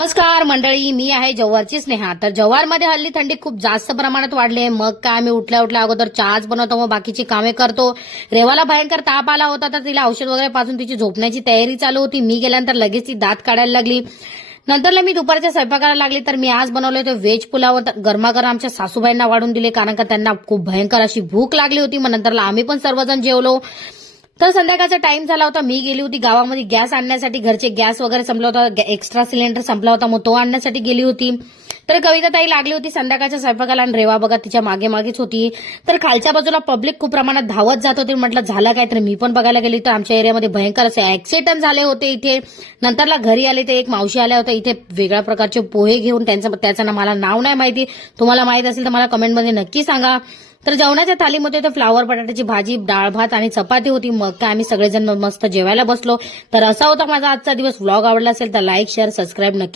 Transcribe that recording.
नमस्कार मंडळी, मी आहे जव्हारची स्नेहा. तर जव्हारमध्ये हल्ली थंडी खूप जास्त प्रमाणात वाढली आहे. मग काय, मी उठल्या उठल्या अगोदर चहाच बनवतो, मग बाकीची कामे करतो. रेवाला भयंकर ताप आला होता, तर तिला औषध वगैरे पाजून तिची झोपण्याची तयारी चालू होती. मी गेल्यानंतर लगेच ती दात काढायला लागली. नंतरला मी दुपारच्या स्वयंपाकाला लागली. तर मी आज बनवले होते व्हेज पुलाव. गरमागरम आमच्या सासूबाईंना वाढून दिले, कारण का त्यांना खूप भयंकर अशी भूक लागली होती. मग नंतरला आम्ही पण सर्वजण जेवलो. तर संध्याकाळचा टाइम झाला होता. मी गेली होती गावामध्ये गॅस आणण्यासाठी. घरचे गॅस वगैरे संपला होता, एक्स्ट्रा सिलेंडर संपला होता, मग तो आणण्यासाठी गेली होती. तर कविता ताई लागली होती संध्याकाळच्या स्वयंपाकाला, आणि रेवा बघा तिच्या मागे मागेच होती. तर खालच्या बाजूला पब्लिक खूप प्रमाणात धावत जात होती. म्हटलं झालं काय, तर मी पण बघायला गेली. तर आमच्या एरियामध्ये भयंकर असे ऍक्सिडेंट झाले होते इथे. नंतरला घरी आले, ते एक मावशी आल्या होत्या इथे वेगळ्या प्रकारचे पोहे घेऊन. त्याचं मला नाव नाही माहिती, तुम्हाला माहित असेल तर मला कमेंटमध्ये नक्की सांगा. तर जेवणाच्या थालीमध्ये तर फ्लावर बटाट्याची भाजी, डाळ भात आणि चपाती होती. मग काय आम्ही सगळेजण मस्त जेवायला बसलो. तर असा होता माझा आजचा दिवस. व्लॉग आवडला असेल तर लाईक, शेअर, सबस्क्राईब नक्की